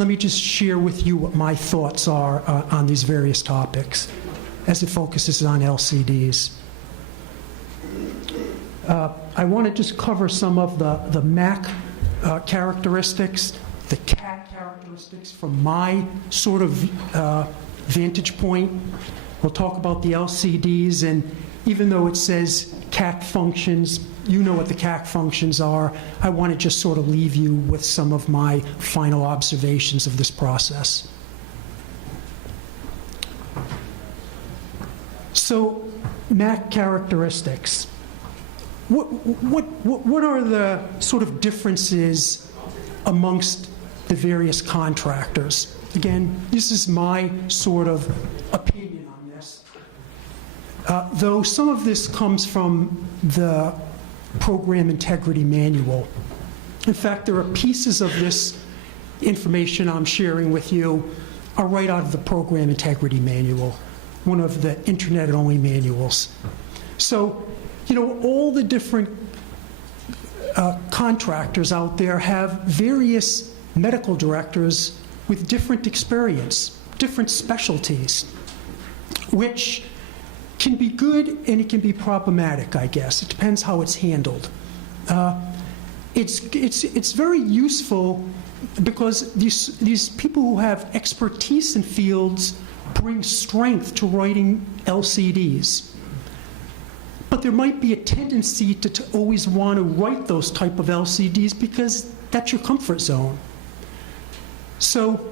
let me just share with you what my thoughts are on these various topics as it focuses on LCDs. I want to just cover some of the MAC characteristics, the CAC characteristics from my sort of vantage point. We'll talk about the LCDs, and even though it says CAC functions, you know what the CAC functions are. I want to just sort of leave you with some of my final observations of this process. So, MAC characteristics. What are the sort of differences amongst the various contractors? Again, this is my sort of opinion on this. Though some of this comes from the Program Integrity Manual. In fact, there are pieces of this information I'm sharing with you are right out of the Program Integrity Manual, one of the internet-only manuals. So, you know, all the different contractors out there have various medical directors with different experience, different specialties, which can be good and it can be problematic, I guess. It depends how it's handled. It's very useful because these people who have expertise in fields bring strength to writing LCDs. But there might be a tendency to always want to write those type of LCDs because that's your comfort zone. So,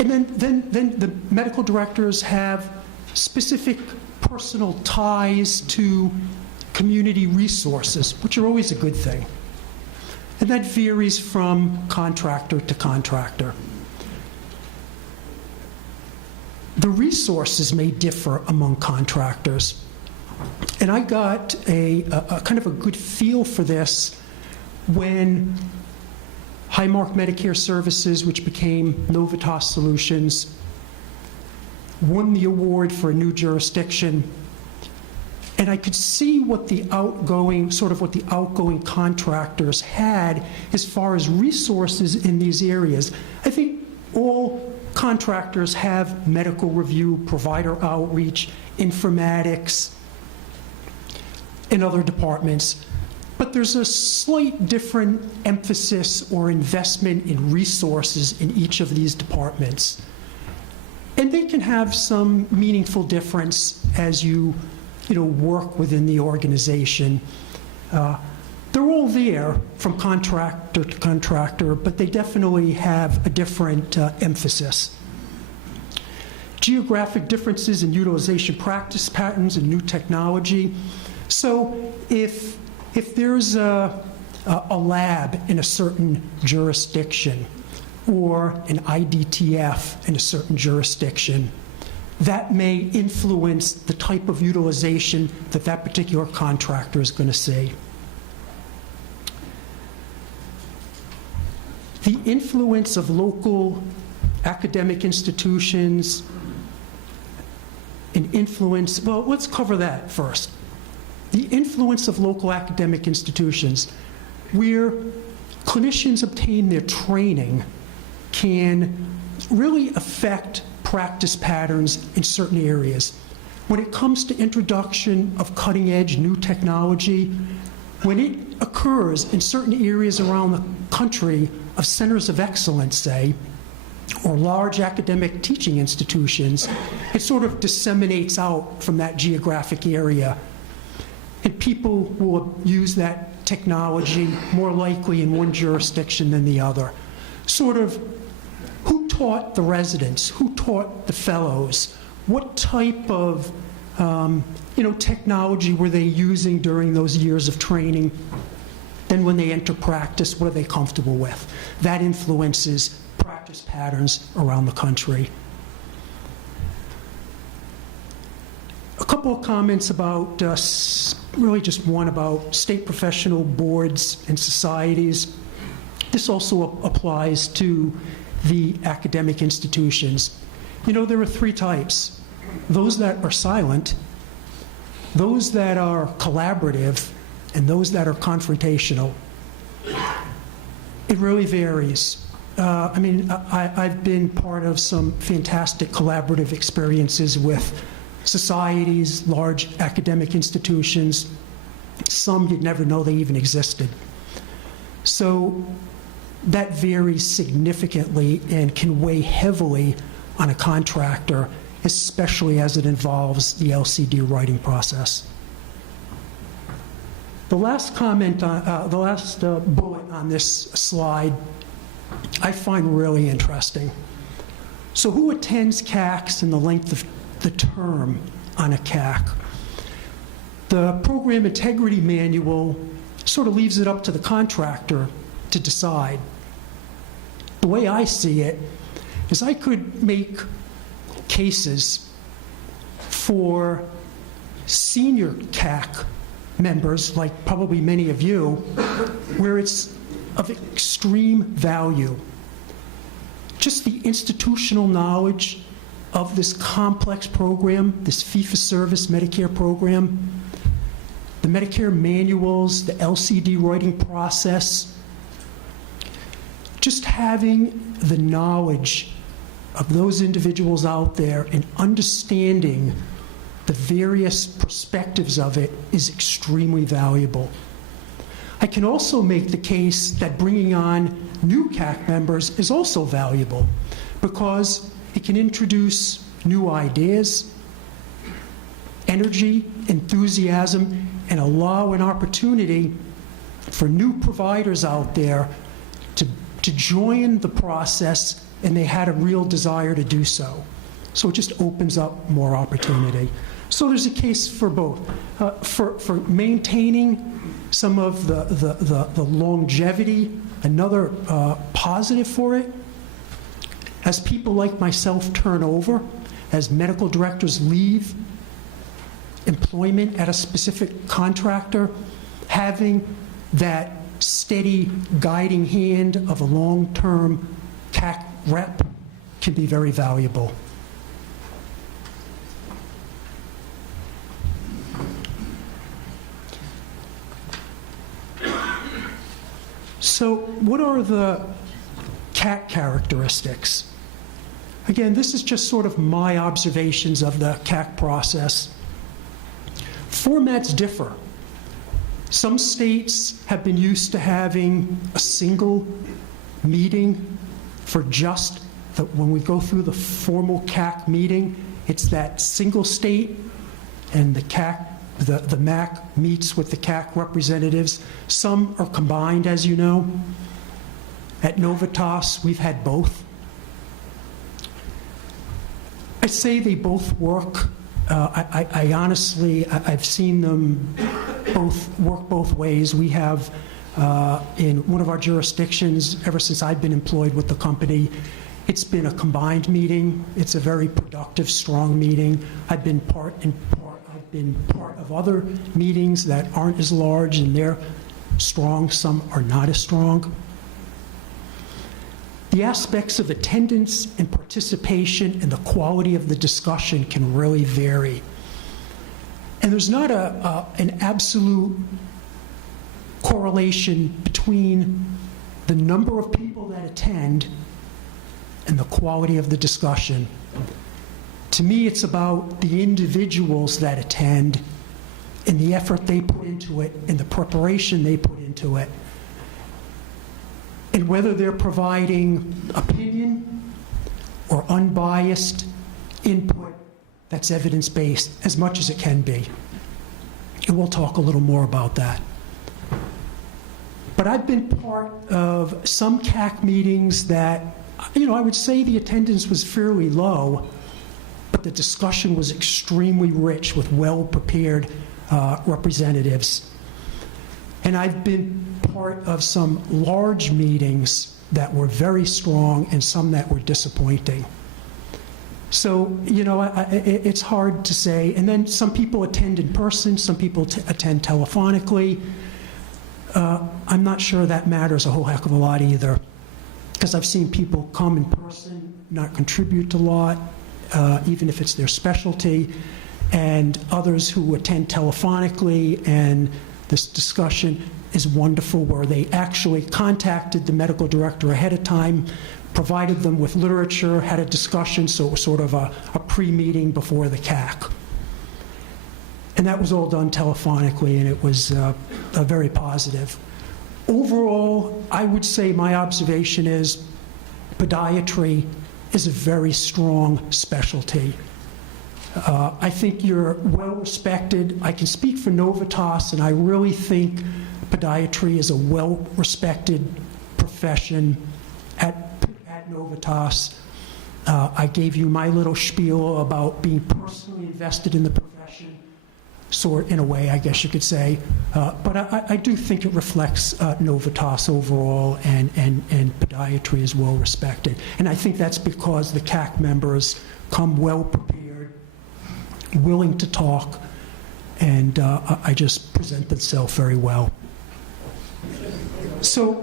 and then the medical directors have specific personal ties to community resources, which are always a good thing. And that varies from contractor to contractor. The resources may differ among contractors. And I got a kind of a good feel for this when Highmark Medicare Services, which became Novitas Solutions, won the award for a new jurisdiction. And I could see what the outgoing contractors had as far as resources in these areas. I think all contractors have medical review, provider outreach, informatics, and other departments, but there's a slight different emphasis or investment in resources in each of these departments. And they can have some meaningful difference as you work within the organization. They're all there from contractor to contractor, but they definitely have a different emphasis. Geographic differences in utilization practice patterns and new technology. So if there's a lab in a certain jurisdiction or an IDTF in a certain jurisdiction, that may influence the type of utilization that particular contractor is going to see. The influence of local academic institutions and influence, well, let's cover that first. The influence of local academic institutions, where clinicians obtain their training, can really affect practice patterns in certain areas. When it comes to introduction of cutting-edge new technology, when it occurs in certain areas around the country of centers of excellence, say, or large academic teaching institutions, it sort of disseminates out from that geographic area. And people will use that technology more likely in one jurisdiction than the other. Sort of, who taught the residents? Who taught the fellows? What type of technology were they using during those years of training? Then when they enter practice, what are they comfortable with? That influences practice patterns around the country. A couple of comments about, really just one about state professional boards and societies. This also applies to the academic institutions. You know, there are three types. Those that are silent, those that are collaborative, and those that are confrontational. It really varies. I've been part of some fantastic collaborative experiences with societies, large academic institutions. Some you'd never know they even existed. So that varies significantly and can weigh heavily on a contractor, especially as it involves the LCD writing process. The last comment, the last bullet on this slide, I find really interesting. So who attends CACs and the length of the term on a CAC? The Program Integrity Manual sort of leaves it up to the contractor to decide. The way I see it is I could make cases for senior CAC members, like probably many of you, where it's of extreme value. Just the institutional knowledge of this complex program, this fee-for-service Medicare program, the Medicare manuals, the LCD writing process, just having the knowledge of those individuals out there and understanding the various perspectives of it is extremely valuable. I can also make the case that bringing on new CAC members is also valuable because it can introduce new ideas, energy, enthusiasm, and allow an opportunity for new providers out there to join the process, and they had a real desire to do so. So it just opens up more opportunity. So there's a case for both. For maintaining some of the longevity, another positive for it, as people like myself turn over, as medical directors leave employment at a specific contractor, having that steady guiding hand of a long-term CAC rep can be very valuable. So what are the CAC characteristics? Again, this is just sort of my observations of the CAC process. Formats differ. Some states have been used to having a single meeting for just when we go through the formal CAC meeting, it's that single state, and the CAC, the MAC meets with the CAC representatives. Some are combined, as you know. At Novitas, we've had both. I say they both work. I honestly, I've seen them both work both ways. We have, in one of our jurisdictions, ever since I've been employed with the company, it's been a combined meeting. It's a very productive, strong meeting. I've been part of other meetings that aren't as large, and they're strong. Some are not as strong. The aspects of attendance and participation and the quality of the discussion can really vary. And there's not an absolute correlation between the number of people that attend and the quality of the discussion. To me, it's about the individuals that attend and the effort they put into it and the preparation they put into it, and whether they're providing opinion or unbiased input that's evidence-based as much as it can be. And we'll talk a little more about that. But I've been part of some CAC meetings that, I would say the attendance was fairly low, but the discussion was extremely rich with well-prepared representatives. And I've been part of some large meetings that were very strong and some that were disappointing. So, it's hard to say. And then some people attend in person, some people attend telephonically. I'm not sure that matters a whole heck of a lot either, because I've seen people come in person, not contribute a lot, even if it's their specialty, and others who attend telephonically and This discussion is wonderful, where they actually contacted the medical director ahead of time, provided them with literature, had a discussion, so it was sort of a pre-meeting before the CAC. And that was all done telephonically, and it was very positive. Overall, I would say my observation is podiatry is a very strong specialty. I think you're well respected. I can speak for Novitas, and I really think podiatry is a well respected profession at Novitas. I gave you my little spiel about being personally invested in the profession, sort in a way, I guess you could say. But I do think it reflects Novitas overall, and podiatry is well respected. And I think that's because the CAC members come well prepared, willing to talk, and I just present themselves very well. So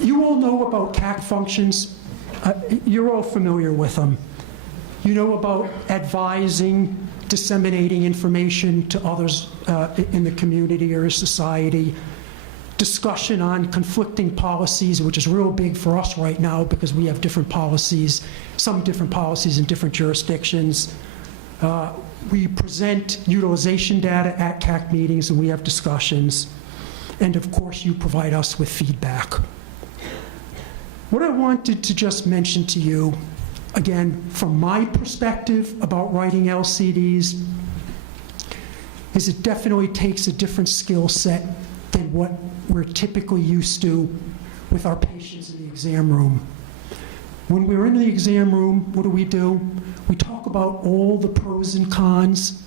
you all know about CAC functions. You're all familiar with them. You know about advising, disseminating information to others in the community or society, discussion on conflicting policies, which is real big for us right now because we have different policies, some different policies in different jurisdictions. We present utilization data at CAC meetings, and we have discussions. And of course, you provide us with feedback. What I wanted to just mention to you, again, from my perspective about writing LCDs, is it definitely takes a different skill set than what we're typically used to with our patients in the exam room. When we're in the exam room, what do? We talk about all the pros and cons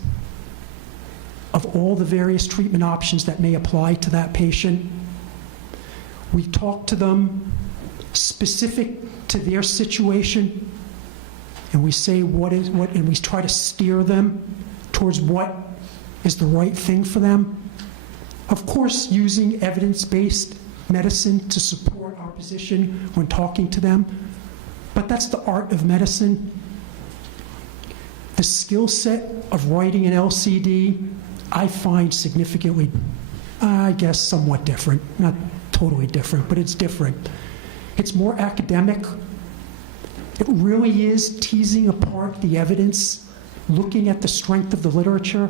of all the various treatment options that may apply to that patient. We talk to them specific to their situation, and we say what, and we try to steer them towards what is the right thing for them. Of course, using evidence-based medicine to support our position when talking to them, but that's the art of medicine. The skill set of writing an LCD, I find significantly, I guess, somewhat different. Not totally different, but it's different. It's more academic. It really is teasing apart the evidence, looking at the strength of the literature,